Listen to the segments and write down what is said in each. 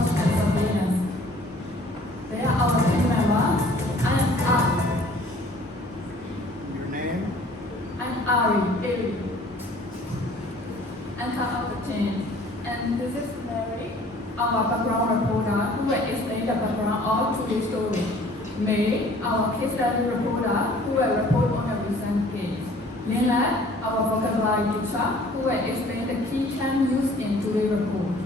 Mars and some Venus. They are our team members. Your name? I'm Ari. I'm part of the team. And this is Mary, our background reporter, who will explain the background of today's story. May, our case study reporter, who will report on a recent case. Lena, our vocabulary teacher, who will explain the key terms used in today's report.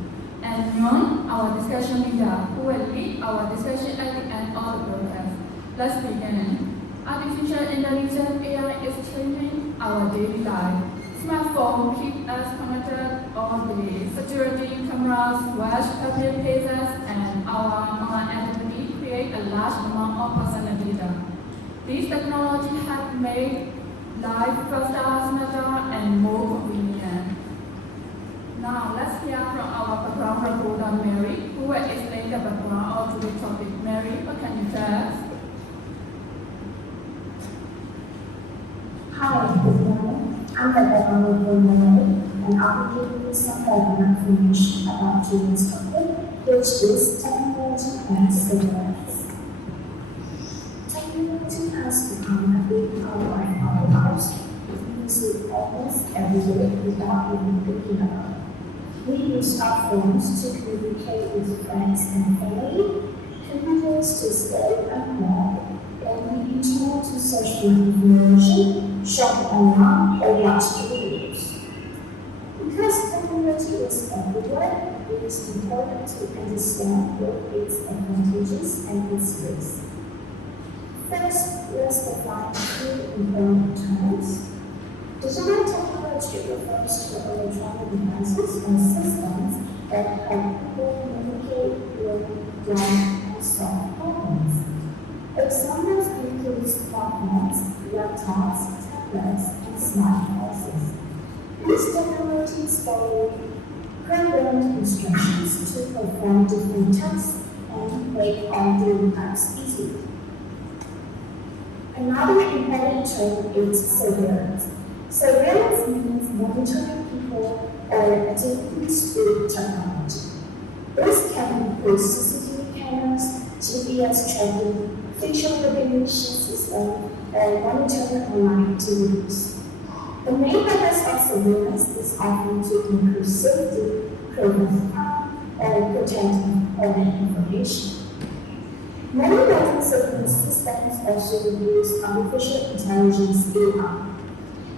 And Yon, our discussion leader, who will lead our discussion at the end of the broadcast. Let's begin. Artificial intelligence AI is changing our daily life. Smartphones keep us connected all day. Security cameras, watch public places, and our online activity create a large amount of personal data. These technologies have made life faster, smarter, and more convenient. Now, let's hear from our background reporter, Mary, who will explain the background of today's topic. Mary, what can you tell us? Hi, good morning. I'm the background reporter, Mary, and I'll be giving you some background information about today's topic, which is technology and surveillance. Technology has become a big part of our lives. We use it almost every day without even thinking about it. We use our phones to communicate with friends and family, computers to study and work, and we use more to search for information, shop online, or watch videos. Because technology is everywhere, it is important to understand both its advantages and its risks. First, let's define three important terms. Digital technology refers to electronic devices or systems that help people communicate, work, learn, and solve problems. Examples include smartphones, laptops, tablets, and smart devices. These technologies follow programmed instructions to perform different tasks and make our daily lives easier. Another important term is surveillance. Surveillance means monitoring people or activities with technology. This can include CCTV cameras, GPS tracking, facial recognition system, or monitoring online activities. The main purpose of surveillance is often to increase safety, prevent harm, or protect important information. Many modern surveillance systems also use artificial intelligence (AI).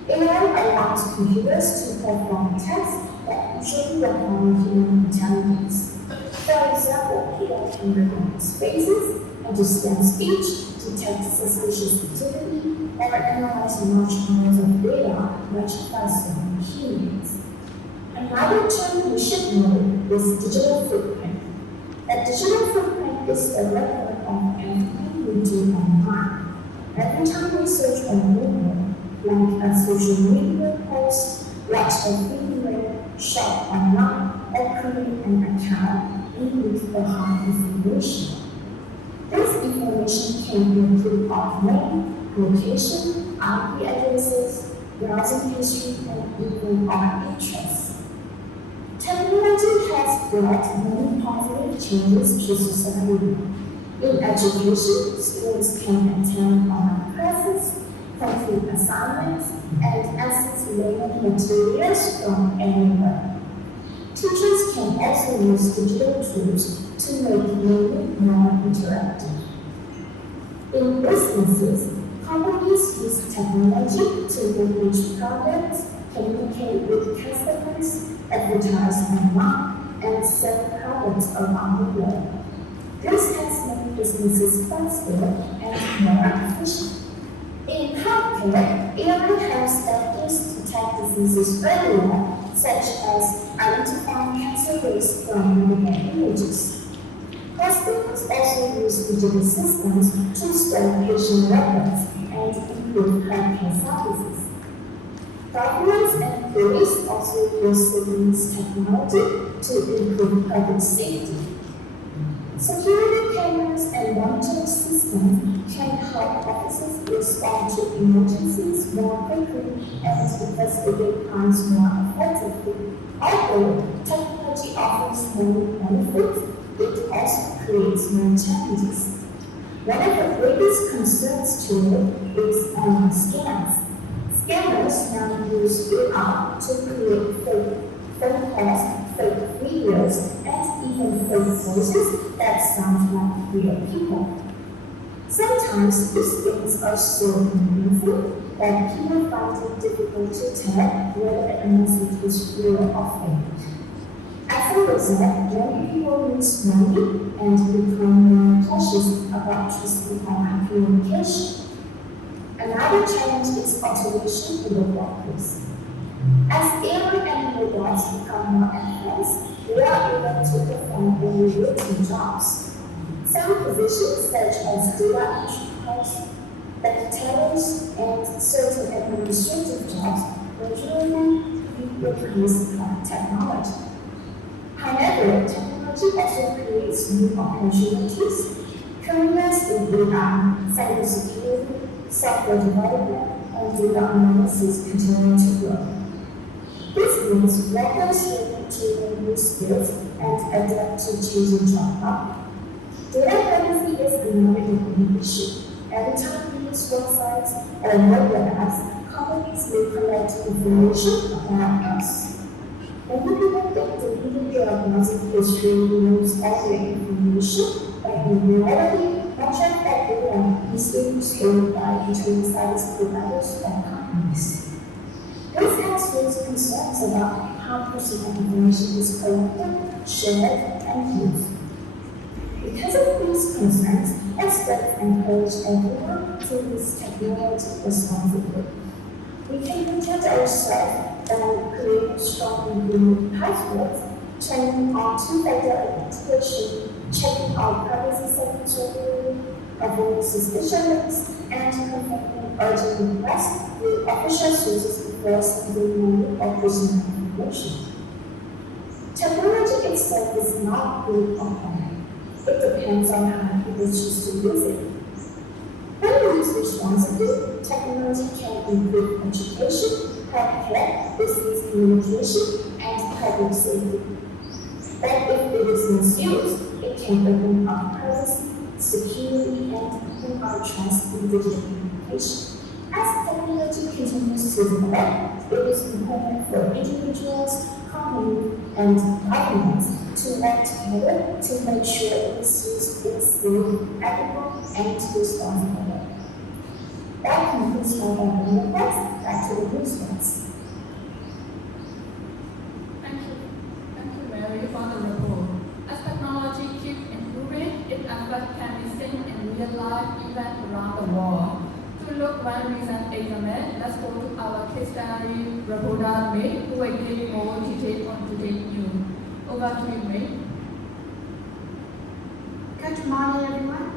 AI allows computers to perform tasks that usually require human intelligence. For example, AI can recognize faces, understand speech, detect suspicious activity, or analyze large amounts of data much faster than humans. Another term we should know is digital footprint. A digital footprint is a record of everything we do online. Every time we search on Google, like a social media post, watch a video, shop online, or create an account, we leave behind information. This information can include our name, location, IP addresses, browsing history, and even our interests. Technology has brought many positive changes to society. In education, students can attend online classes, complete assignments, and access learning materials from anywhere. Teachers can also use digital tools to make learning more interactive. In businesses, companies use technology to reach products, communicate with customers, advertise online, and sell products around the world. This has made businesses faster and more efficient. In healthcare, AI helps doctors detect diseases earlier, such as identifying cancer risks from medical images. Hospitals also use digital systems to store patient records and improve healthcare services. Governments and police also use surveillance technology to improve public safety. Security cameras and monitoring systems can help officers respond to emergencies more quickly and investigate crimes more effectively. Although technology offers many benefits, it creates more challenges. One of the greatest concerns today is scams. Scammers now use AI to create fake phone calls, fake videos, and even fake voices that sound like real people. Sometimes these things are so meaningful that people find it difficult to tell whether a message is real or fake. As a result, many people lose money and become more cautious about trusting online communication. Another challenge is automation in the workplace. As AI and robots become more advanced, they are able to perform only routine jobs. Some positions such as data entry clerks, secretaries, and certain administrative jobs will usually be replaced by technology. However, technology also creates new opportunities. Careers in AI, cybersecurity, software development, and data analysis continue to grow. This means workers will need to learn new skills and adapt to changing job market. Data privacy is another important issue. Every time we use websites or mobile apps, companies may collect information about us. Many people think deleting their browsing history removes all their information, but in reality, much of that data is being stored by between service providers or companies. This has raised concerns about how personal information is collected, shared, and used. Because of these concerns, experts encourage everyone to use technology responsibly. We can protect ourselves by creating strong and unique passwords, turning on two-factor authentication, checking our privacy settings regularly, avoiding suspicious links, and confirming urgent requests with official sources before sending money or personal information. Technology itself is not good or bad. It depends on how people choose to use it. When used responsibly, technology can improve education, healthcare, business communication, and public safety. But if it is misused, it can open up privacy, security, and improve trust in digital communication. As technology continues to develop, it is important for individuals, companies, and governments to work together to make sure it is used in a safe, ethical, and responsible way. That concludes my opening request. Back to the newsrooms. Thank you. Thank you, Mary, for the report. As technology keeps improving, its effect can be seen in real life events around the world. To look one recent example, let's go to our case study reporter, May, who will give more details on today's news. Over to you, May. Good morning, everyone.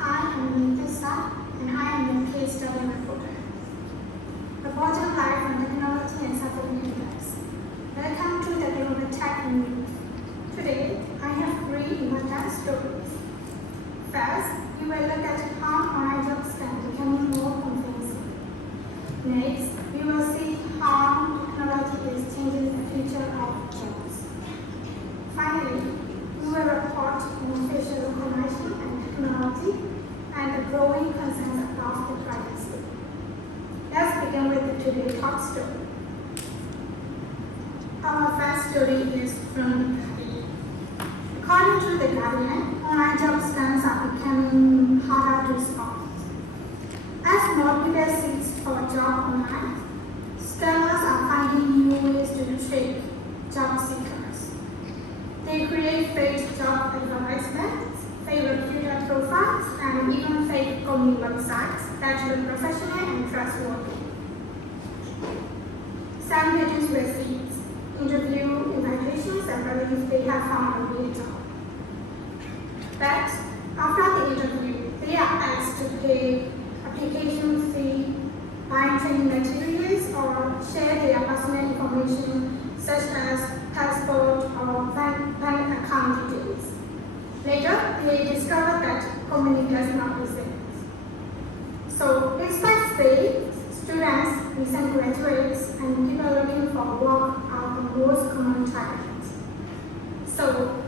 I am Nithisa, and I am the case study reporter. Reporting live from technology and Southern Universe. Welcome to the Global Tech News. Today, I have three important stories. First, we will look at how online jobs can become more comprehensive. Next, we will see how technology is changing the future of jobs. Finally, we will report on facial recognition and technology and the growing concerns about the privacy. Let's begin with today's top story. Our first story is from The Guardian. According to The Guardian, online job scams are becoming harder to spot. As more people seek for a job online, scammers are finding new ways to trick job seekers. They create fake job advertisements, fake recruiter profiles, and even fake company websites that look professional and trustworthy. Some pages receive interview invitations and believe they have found a real job. But after the interview, they are asked to pay application fee, buy training materials, or share their personal information such as passport or bank account details. Later, they discover that company does not exist. So, experts say students, recent graduates, and people looking for work are the most common targets. So,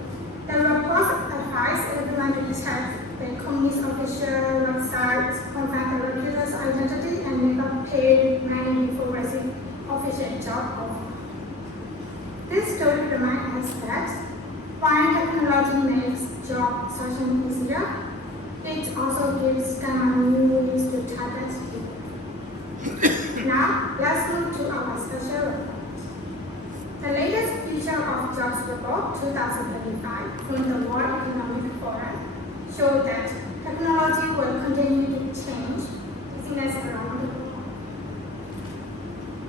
the report's advice official websites, confirm the recruiter's identity, and make up paid money before receiving official job offer. This story reminds us that while technology makes job searching easier, it also gives scammer new ways to target people. Now, let's move to our special report. The latest feature of Jobs Report 2025 from the World Economic Forum showed that technology will continue to change business around the world.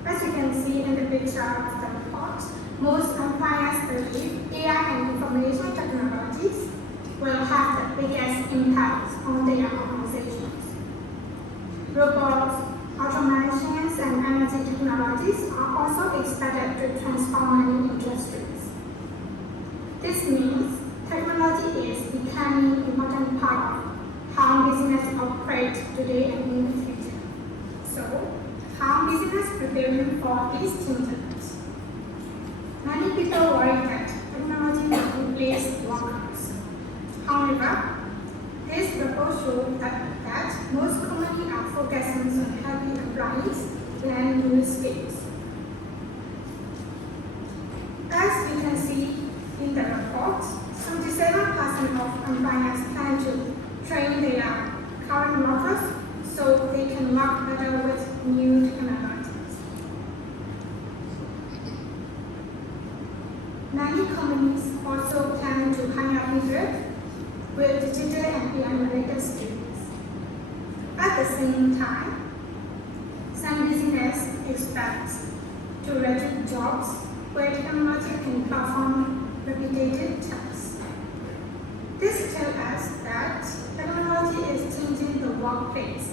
As you can see in the picture of the report, most employers believe AI and information technologies will have the biggest impact on their organizations. Robots, automations, and energy technologies are also expected to transform many industries. This means technology is becoming an important part of how business operates today and in the future. So, how business preparing for these changes? Many people worry that technology will replace workers. However, this report shows that most companies are focusing on helping employees learn new skills. As we can see in the report, 77% of employers plan to train their current workers so they can work better with new technologies. Many companies also plan to hire people with digital and AI-related skills. At the same time, some business expects to reduce jobs where technology can perform repetitive tasks. This tells us that technology is changing the workplace,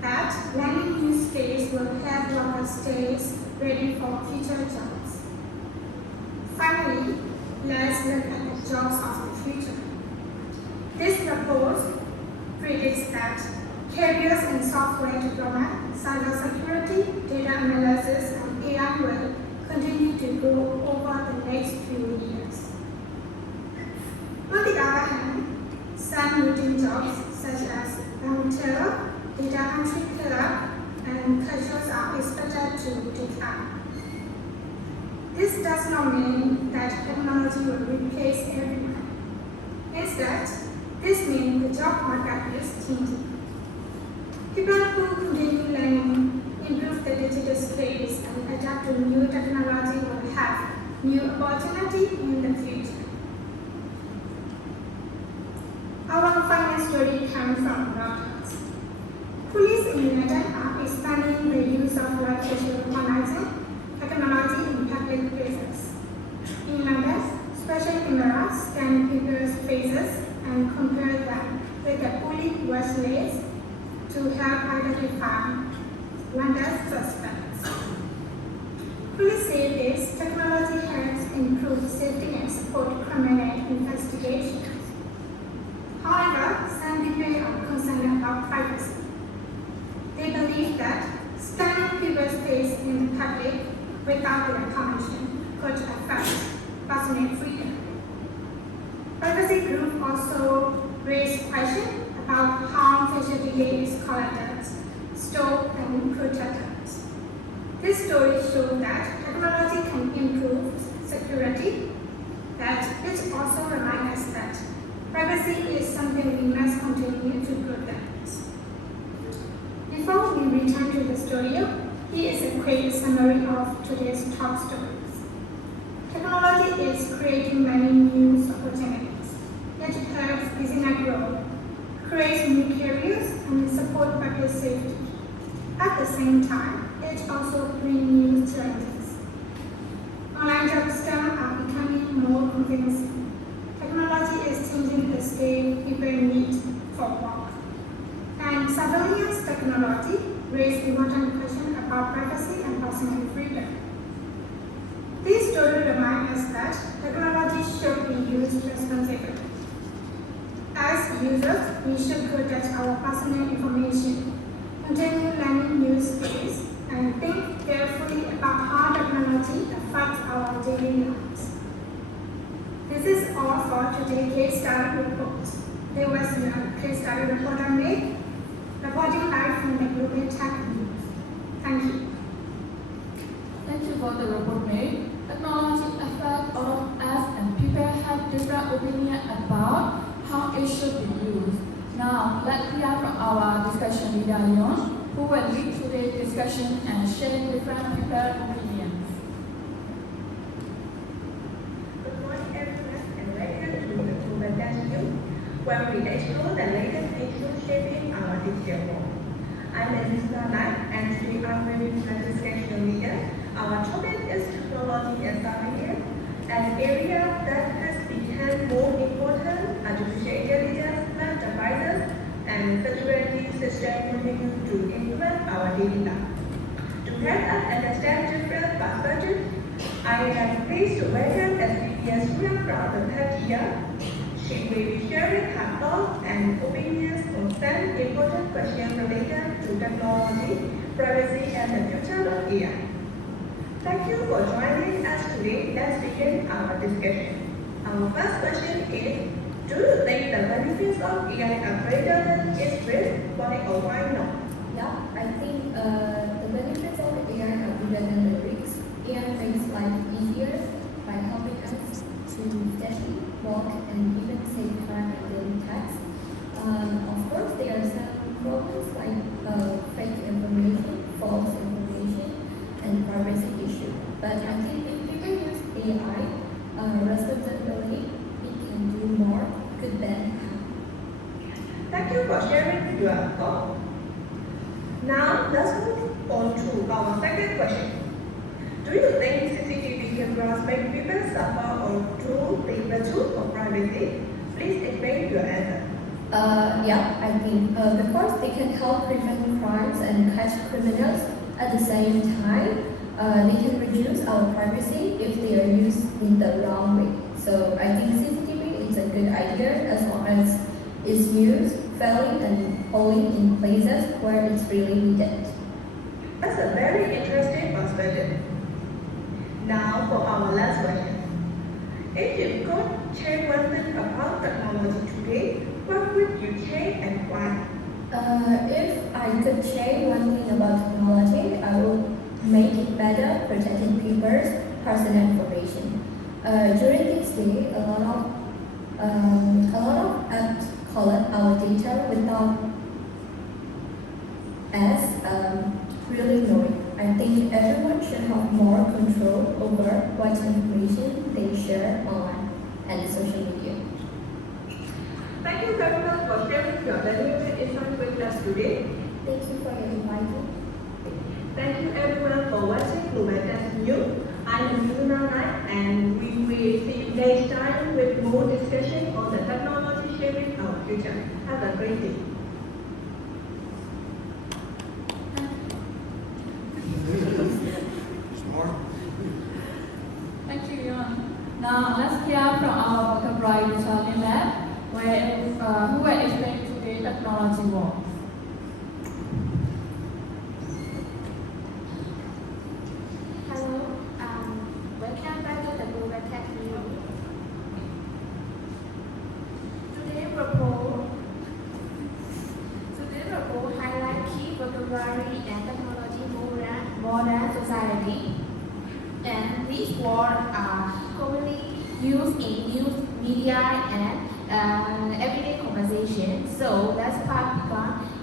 that learning new skills will help workers stay ready for future jobs. Finally, let's look at the jobs of the future. This report predicts that careers in software development, cybersecurity, data analysis, and AI will continue to grow over the next few years. On the other hand, some routine jobs such as teller, data entry clerk, and cashiers are expected to decline. This does not mean that technology will replace everyone. Instead, this means the job market is changing. People who continue learning, improve the digital skills, and adapt to new technology will have new opportunities in the future. Our final story comes from Reuters. Police in London are expanding the use of live facial recognition technology in public places. In London, special cameras scan people's faces and compare them with the police bracelets to help identify London's suspects. Police say this technology helps improve safety and support criminal investigations. However, some people are concerned about privacy. They believe that scanning people's face in public without their permission could affect personal freedom. Privacy groups also raise questions about how facial data is collected, stored, and protected. This story shows that technology can improve security, that it also reminds us that privacy is something we must continue to protect. Before we return to the studio, here is a quick summary of today's top stories. Technology is creating many new opportunities. It helps business grow, creates new careers, and support public safety. At the same time, it also brings new challenges. Online job scams are becoming more convincing. Technology is changing the scale people need for work. And surveillance technology raises important questions about privacy and personal freedom. This story reminds us that technology should be used responsibly. As users, we should protect our personal information, continue learning new skills, and think carefully about how technology affects our daily lives. This is all for today's case study report. there was a case study reporter made, reporting live from the Global Tech News. Thank you. Thank you for the report made. Technology affects all of us and people have different opinions about how it should be used. Now, let's hear from our discussion leader Leon, who will lead today's discussion and share different people's opinions. Good morning, everyone, and welcome to the Global Tech News, where we explore the latest issues shaping our digital world. I'm Elisa Knight, and today I'm with my discussion leader. Our topic is technology and surveillance, an area that has become more important. Artificial intelligence, smart devices, and security systems continue to influence our daily life. To help us understand different perspectives, I am pleased to welcome SBS Surya from the third year. She will be sharing her thoughts and opinions on some important questions related to technology, privacy, and the future of AI. Thank you for joining us today. Let's begin our discussion. Our first question is, do you think the benefits of AI are greater than its risk? Why or why not? Yeah, I think the benefits of AI are bigger than the risks. AI makes life easier by helping us to study, work, and even save time and daily tasks. Of course, there are some problems like fake information, false information, and privacy issues. But I think if people use AI responsibly, it can do more good than harm. Thank you for sharing your thoughts. Now, let's move on to our second question. Do you think CCTV cameras make people suffer or do they reduce for privacy? Please explain your answer. Yeah, I think because they can help prevent crimes and catch criminals at the same time, they can reduce our privacy if they are used in the wrong way. So I think CCTV is a good idea as long as it's used fairly and only in places where it's really needed. That's a very interesting perspective. Now for our last question. If you could change one thing about technology today, what would you change and why? If I could change one thing about technology, I would make it better protecting people's personal information. During this day, a lot of apps collect our data without us really knowing. I think everyone should have more control over what information they share online and social media. Thank you very much for sharing your valuable insights with us today. Thank you for your inviting. Thank you everyone for watching Global Tech News. I'm Yuna Knight, and we will see you next time with more discussion on the technology shaping our future. Have a great day. Smart. Thank you, Leon. Now, let's hear from our vocabulary Italian lab, who will explain today's technology world. Hello, welcome back to the Global Tech News. Today's report highlight key vocabulary and technology modern society. And these words are commonly used in news, media, and everyday conversation. So let's part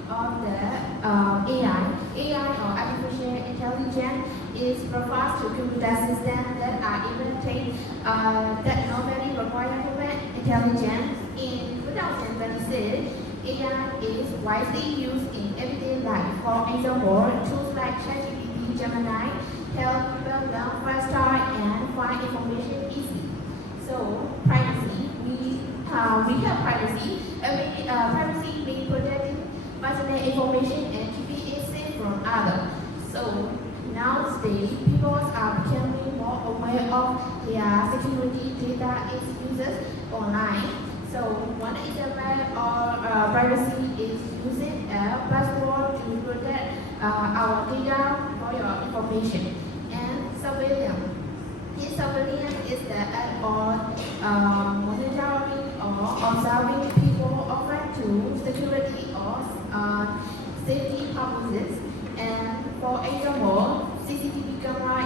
of the AI. AI or artificial intelligence refers to computer systems that are implemented that normally require human intelligence. In 2026, AI is widely used in everyday life. For example, tools like ChatGPT, Gemini help people learn faster and find information easily. So, privacy, we have privacy. Privacy means protecting personal information and keeping it safe from others. So, nowadays, people are becoming more aware of their security data is used online. So, one example of privacy is using a password to protect our data for your information. And surveillance. This surveillance is the act of monitoring or observing people, often to security or safety purposes. And for example, CCTV camera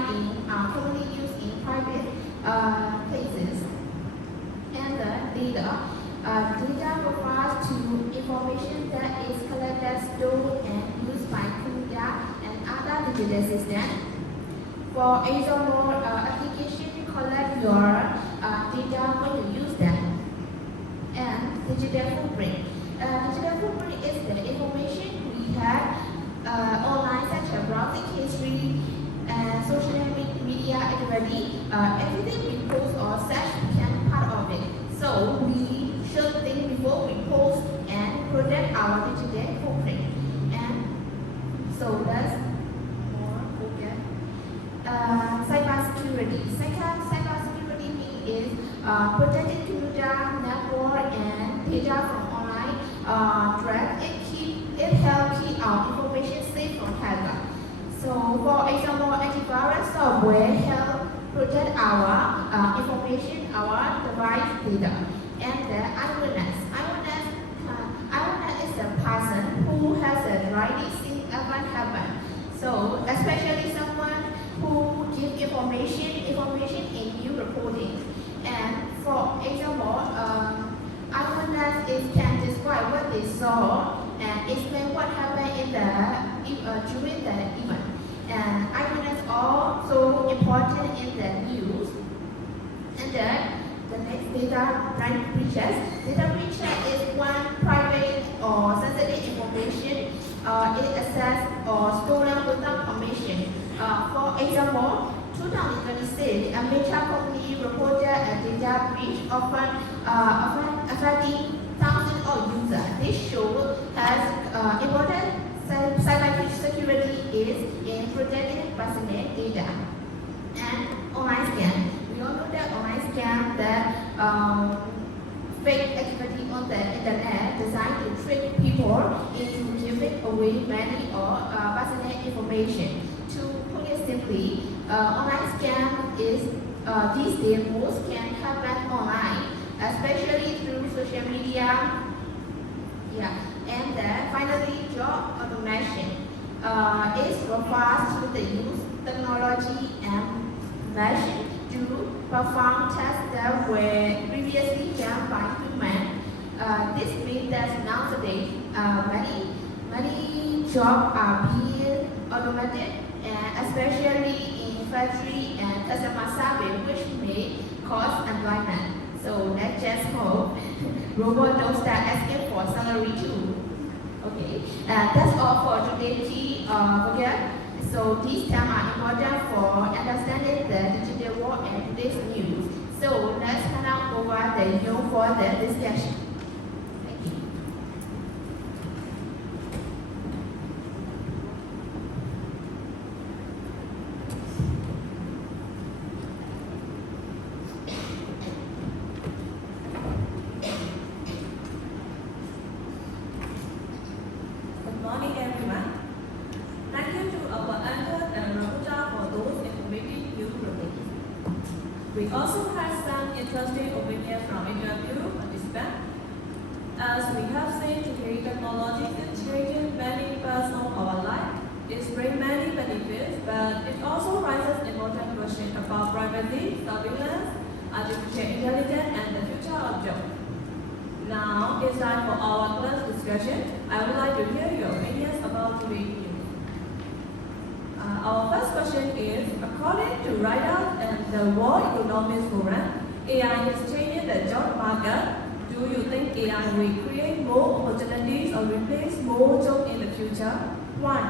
are commonly used in private places. And the data refers to information that is collected, stored, and used by computer and other digital systems. For example, application collect your data when you use them. And digital footprint. Digital footprint is the information we have online, such as browsing history and social media activity. Everything we post or search become part of it. So we should think before we post and protect our digital footprint. And so that's more focus. Cybersecurity. Cybersecurity is protecting computer, network, and data from online threats. It helps keep our information safe from hackers. So, for example, antivirus software help protect our information, our device data. And the eyewitness. Eyewitness is a person who has already seen event happen. So, especially someone who give information in new reporting. And for example, eyewitness can describe what they saw and explain what happened during the event. And eyewitness also important in the news. And then the next data breaches. Data breach is one private or sensitive information is accessed or stolen without permission. For example, 2026, a major company reported a data breach often affecting thousands of users. This shows how important cybersecurity is in protecting personal data. And online scam. We all know that online scam that fake activity on the internet designed to trick people into giving away money or personal information. To put it simply, online scam is these days most can happen online, especially through social media. Yeah, and then finally, job automation is refers to the use technology and machine to perform tasks that were previously done by humans. This means that nowadays many jobs are being automated, and especially in factory and customer service, which may cause employment. So let's just hope robots don't start asking for salary too. Okay, that's all for today's video. So these terms are important for understanding the digital world and today's news. So let's hand out over the young for the discussion. Thank you. Good morning, everyone. Thank you to our Anton and Rahuja for those informative news reports. We also had some interesting opinions from interview participants. As we have seen today, technology is changing many parts of our life. It brings many benefits, but it also raises important questions about privacy, surveillance, artificial intelligence, and the future of jobs. Now it's time for our class discussion. I would like to hear your opinions about today's news. Our first question is, according to Reuters and the World Economic Forum, AI is changing the job market. Do you think AI will create more opportunities or replace more jobs in the future? Why?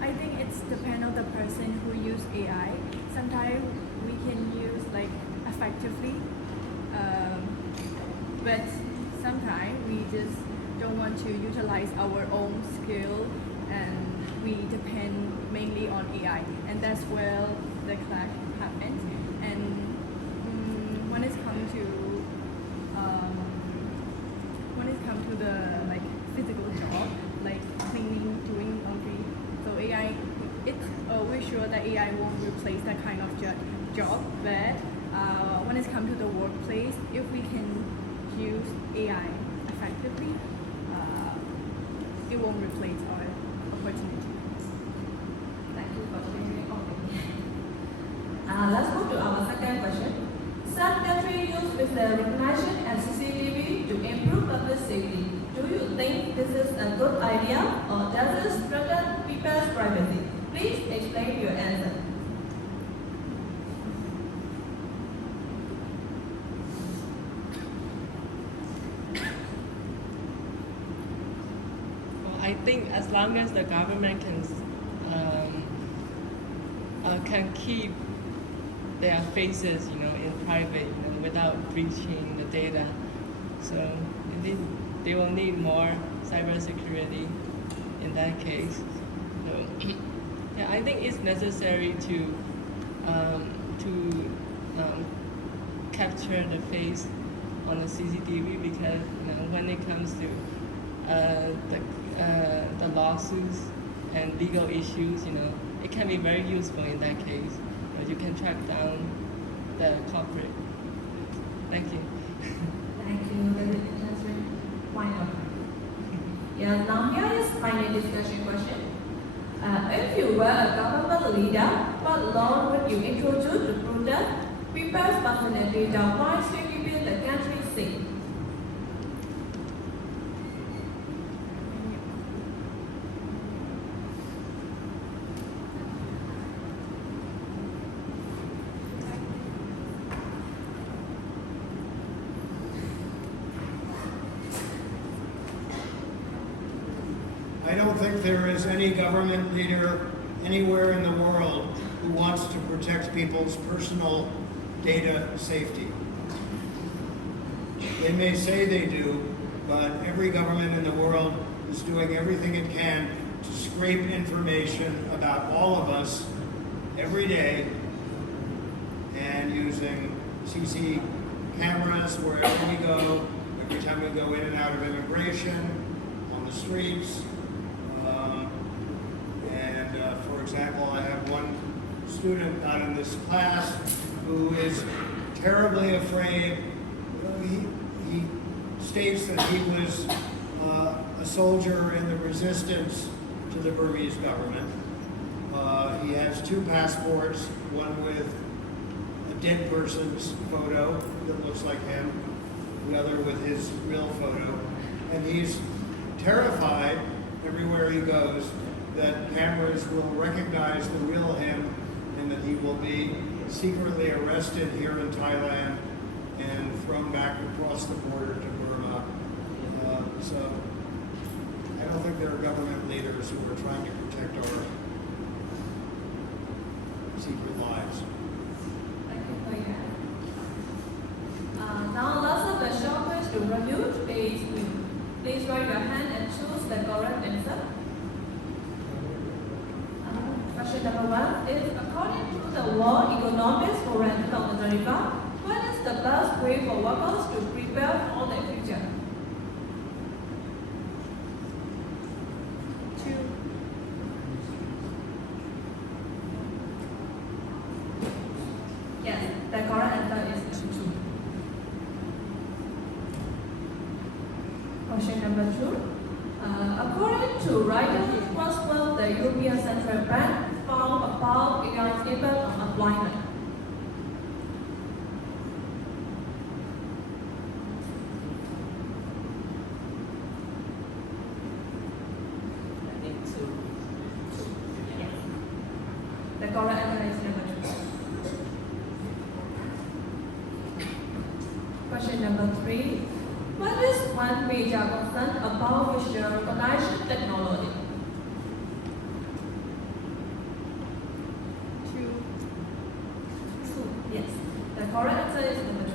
I think it's depend on the person who use AI. Sometimes we can use like effectively, but sometimes we just don't want to utilize our own skill, and we depend mainly on AI, and that's where the clash happens. And when it comes to the like physical job, like cleaning, doing laundry, so AI we're sure that AI won't replace that kind of job, but when it comes to the workplace, if we can use AI effectively, it won't replace our opportunity. Thank you for sharing your opinion. Let's move to our second question. Some countries use facial recognition and CCTV to improve public safety. Do you think this is a good idea or does it threaten people's privacy? Please explain your answer. Well, I think as long as the government can keep their faces, in private, without breaching the data, so they will need more cybersecurity in that case. So, yeah, I think it's necessary to capture the face on the CCTV because when it comes to the lawsuits and legal issues, it can be very useful in that case. You can track down the culprit. Thank you. Thank you. Very interesting point of view. Yeah, now here is final discussion question. If you were a government leader, what law would you introduce to protect people's personal data while still keeping the country safe? I don't think there is any government leader anywhere in the world who wants to protect people's personal data safety. They may say they do, but every government in the world is doing everything it can to scrape information about all of us every day and using CC cameras wherever we go, every time we go in and out of immigration, on the streets. For example, I have one student not in this class who is terribly afraid. He states that he was a soldier in the resistance to the Burmese government. He has 2 passports, one with a dead person's photo that looks like him, the other with his real photo. And he's terrified everywhere he goes that cameras will recognize the real him and that he will be secretly arrested here in Thailand and thrown back across the border to Burma. So I don't think there are government leaders who are trying to protect our secret lives. Thank you for your answer. Now let's have a short question review. Please raise your hand and choose the correct answer. Question number 1 is, according to the World Economic Forum 2025, what is the best way for workers to prepare for the future? 2. Yes, the correct answer is 2. Question number 2. According to Reuters, what will the European Central Bank found about AI's impact on employment? I think 2. Yes. The correct answer is number 2. Question number 3. What is one major concern about facial recognition technology? 2. 2. Yes. The correct answer is number 2.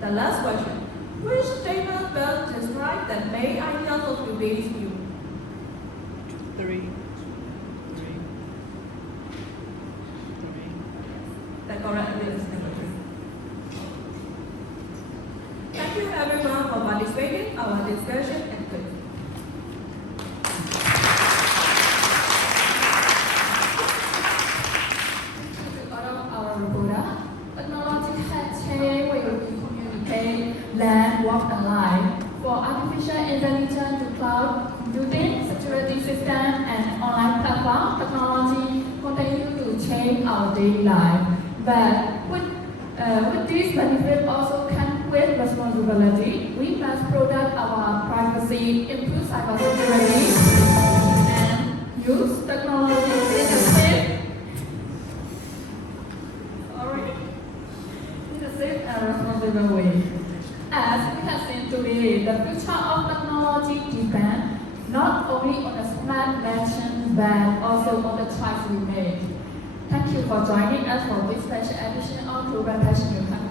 The last question. Which statement best describe the main ideas of today's view? 3. 3. The correct answer is number 3. Thank you everyone for participating in our discussion and quiz. our daily life. But with these benefits also come with responsibility. We must protect our privacy, improve cybersecurity, and use technology in a safe and responsible way. As we have seen today, the future of technology depends not only on the smart nation but also on the choice we make. Thank you for joining us for this special edition of Global Passion.